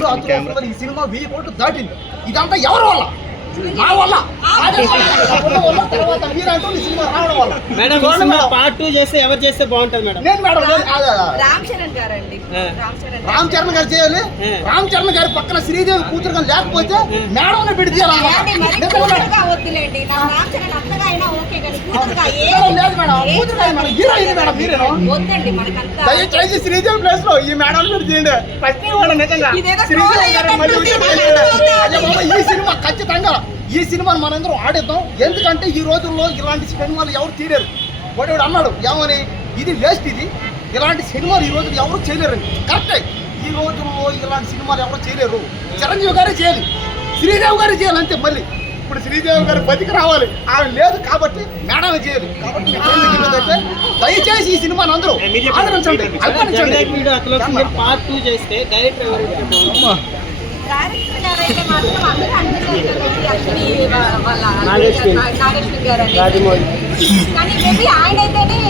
ఇప్పుడు అందులో ఈ సినిమా వెయ్యి కోట్లు దాటింది. ఇదంతా ఎవరి వల్ల? నా వల్ల? ఆడే వల్ల, వల్ల, తర్వాత మీరంటూ ఈ సినిమా రావడం వల్ల. Madam cinema. పార్ట్ టూ చేస్తే ఎవరు చేస్తే బాగుంటుంది మేడం? నేను మేడం. రామ్ చరణ్. రామ్ గారు. చేయాలి. రామ్ చరణ్ గారి పక్కన శ్రీదేవి కూతురు లేకపోతే మేడం రామ్ చరణ్ అయినా దయచేసి శ్రీదేవి ప్లేస్లో ఈ మేడం మీరు చేయండి నిజంగా. ఈ సినిమా ఖచ్చితంగా ఈ సినిమాను మనందరం ఆడిద్దాం. ఎందుకంటే ఈ రోజుల్లో ఇలాంటి సినిమాలు ఎవరు తీయలేరు. వాడు వాడు అన్నాడు ఏమని ఇది వేస్ట్ ఇది. ఇలాంటి సినిమాలు ఈ రోజు ఎవరు చేయలేరు కరెక్టే. ఈ రోజుల్లో ఇలాంటి సినిమాలు ఎవరు చేయలేరు. చిరంజీవి గారే చేయాలి. శ్రీదేవి గారే చేయాలి అంతే మళ్ళీ. ఇప్పుడు శ్రీదేవి గారు బతికి రావాలి. ఆమె లేదు కాబట్టి మేడమే చేయాలి కాబట్టి దయచేసి ఈ సినిమాని అందరూ ఆదరించండి. అభిమానించండి. పార్ట్ టూ చేస్తే డైరెక్టర్ ఎవరు ఉంటే బాగుంటుంది? డైరెక్టర్ గారు అయితే మాత్రం అందరూ అనుకుంటారు యాక్చువల్లీ వాళ్ళ నాగేశ్వరి. నాగేశ్వరి గారు అని. రాజమౌళి. కానీ మేబీ ఆయన అయితేనే